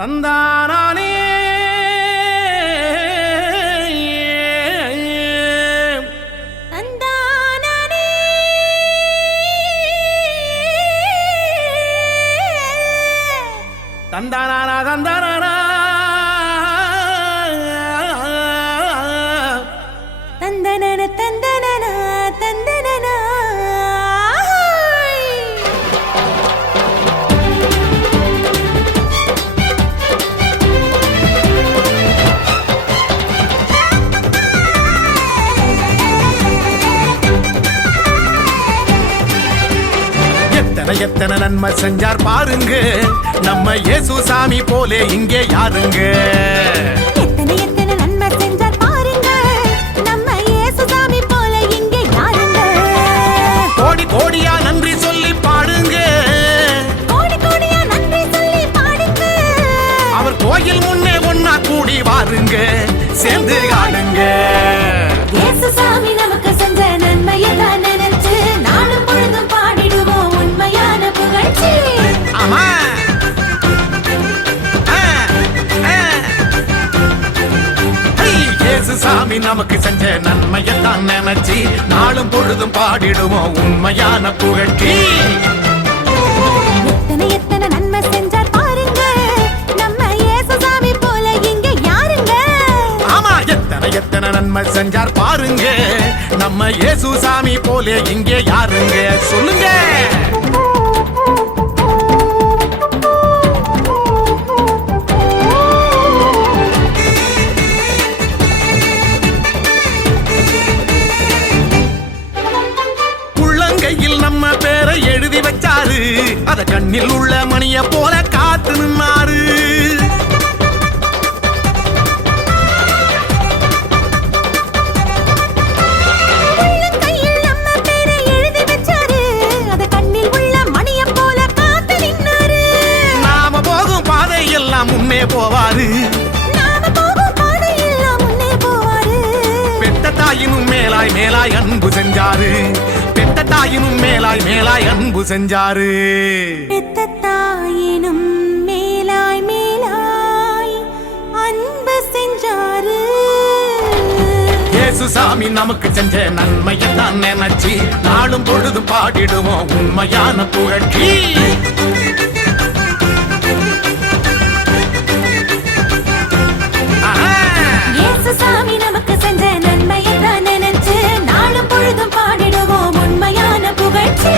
தந்தானே தந்தானா தந்தானா தந்தனன தந்தனன தந்தனன எத்தனை நன்மை செஞ்சார் பாருங்க நம்ம இயேசு சாமி போலே இங்கே யாருங்க. எத்தனை நன்மை செஞ்சார் பாருங்க நம்ம இயேசு சாமி போல இங்கே யாருங்க. கோடி கோடியா நன்றி சொல்லி பாடுங்க, கோடி கோடியா நன்றி சொல்லி பாடுங்க. அவர் கோயில் முன்னே ஒன்னா கூடி வாருங்க, சேர்ந்து ஆடுங்க. இயேசு சாமி நமக்கு செஞ்ச நன்மையை தான் நினைச்சு நாளும் பொழுதும் பாடிடுவோம் உண்மையான புகழ்ச்சி. ஆமா இயேசு சாமி நமக்கு செஞ்ச நன்மையை தான் நினைச்சு நாளும் பொழுதும் பாடிடுவோம் உண்மையான புகழ்ச்சி. எத்தனை நன்மை செஞ்சார் பாருங்க நம்ம இயேசு சாமி போல இங்கே யாருங்க. ஆமா எத்தனை நன்மை செஞ்சார் பாருங்க நம்ம இயேசு சாமி போலே இங்கே யாருங்க. சொல்லுங்க. உள்ளங்கையில் நம்ம பேரை எழுதி வச்சாரு, அத கண்ணில் உள்ள மணிய போல காத்து நின்னாரு. உள்ளங்கையில் நம்ம பேரை எழுதி வச்சாரு, அத கண்ணில் உள்ள மணிய போல காத்து நின்னாரு. நாம போகும் பாதை எல்லாம் முன்னே போவாரு, நாம போகும் பாதையெல்லாம் முன்னே போவாரு. பெத்த தாயினும் மேலாய் மேலாய் அன்பு செஞ்சாரு, பெத்த தாயினும் மேலாய் மேலாய் அன்பு செஞ்சாரு. பெத்த தாயினும் மேலாய் மேலாய் அன்பு செஞ்சாரு. இயேசு சாமி நமக்கு செஞ்ச நன்மையை தான் நினைச்சு நாளும் பொழுதும் பாடிடுவோம் உண்மையான புகழ்ச்சி. இயேசு சாமி நமக்கு செஞ்ச நன்மையை தான் நினைச்சு நாளும் பொழுதும் பாடிடுவோம் உண்மையான புகழ்ச்சி.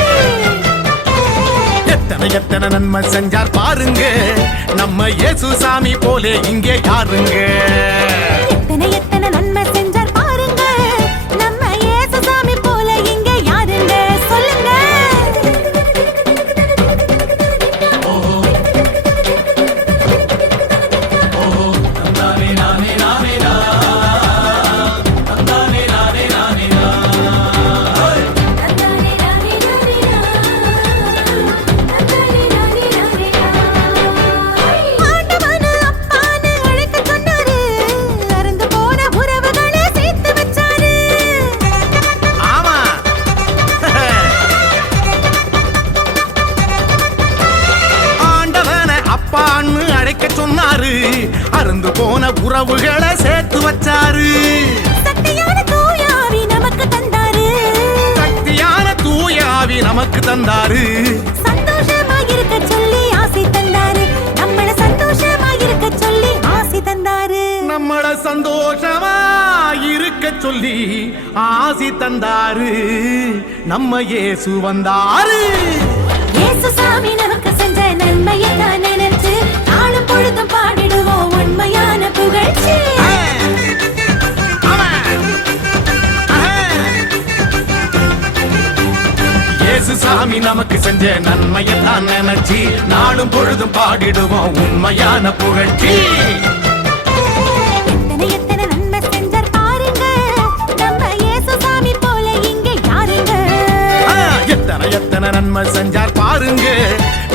எத்தனை நன்மை செஞ்சார் பாருங்க நம்ம இயேசு சாமி போலே இங்கே யாருங்க. எத்தனை நன்மை செஞ்சார் பாருங்க நம்ம இயேசு சாமி போல இங்கே யாருங்க. சொல்லுங்க. ஆண்டவனு அப்பான்னு அழைக்க சொன்னாரு, அறுந்து போன உறவுகளை சேர்த்து வச்சாரு. ஆமா ஆண்டவனை அப்பான்னு அழைக்க சொன்னாரு, அருந்து போன உறவுகளை சேர்த்து வச்சாரு. சக்தியான தூயாவி நமக்கு தந்தாரு, சக்தியான தூயாவி நமக்கு தந்தாரு. சந்தோஷமா இருக்க சொல்லி ஆசை தந்தாரு, நம்மள சந்தோஷமா இருக்க சொல்லி ஆசை தந்தாரு. நம்மள சந்தோஷமா இருக்க சொல்லி ஆசி தந்தாரு. நம்ம இயேசு வந்தாரு. இயேசு சாமி நமக்கு செஞ்ச நன்மையை தான் நினைச்சு நாளும் பொழுதும் பாடிடுவோம் உண்மையான புகழ்ச்சி. இயேசு சாமி நமக்கு செஞ்ச நன்மையை தான் நினைச்சு நாளும் பொழுதும் பாடிடுவோம் உண்மையான புகழ்ச்சி. எத்தனை நன்மை செஞ்சார் பாருங்க நம்ம இயேசு சாமி போல இங்கே யாருங்க. எத்தனை நன்மை செஞ்சார் பாருங்க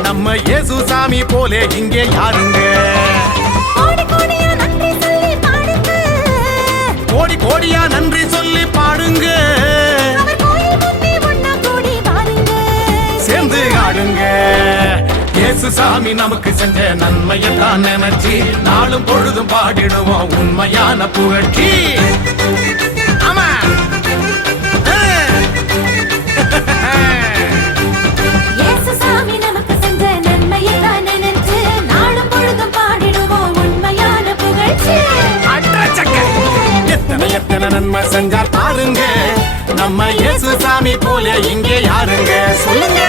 நம்ம இயேசு சாமி போலே இங்கே யாருங்க. கோடி கோடியா நன்றி சொல்லி பாடுங்க, கோடி கோடியா நன்றி சொல்லி பாடுங்க. அவர் கோயில் முன்னே ஒன்னா கூடி வாருங்க, சேர்ந்து ஆடுங்க. இயேசு இயேசு சாமி நமக்கு செஞ்ச நன்மையத்தான் நினைச்சு நாளும் பொழுதும் பாடிடுவோம் உண்மையான புகழ்ச்சி. ஆமா. இயேசு சாமி நமக்கு செஞ்ச நன்மையைத்தான் நினைச்சு நாளும் பொழுதும் பாடிடுவோம் உண்மையான புகழ்ச்சி. எத்தனை எத்தனை நன்மை செஞ்சார் பாருங்க, நம்ம இயேசு சாமி போல இங்கே யாருங்க சொல்லுங்க.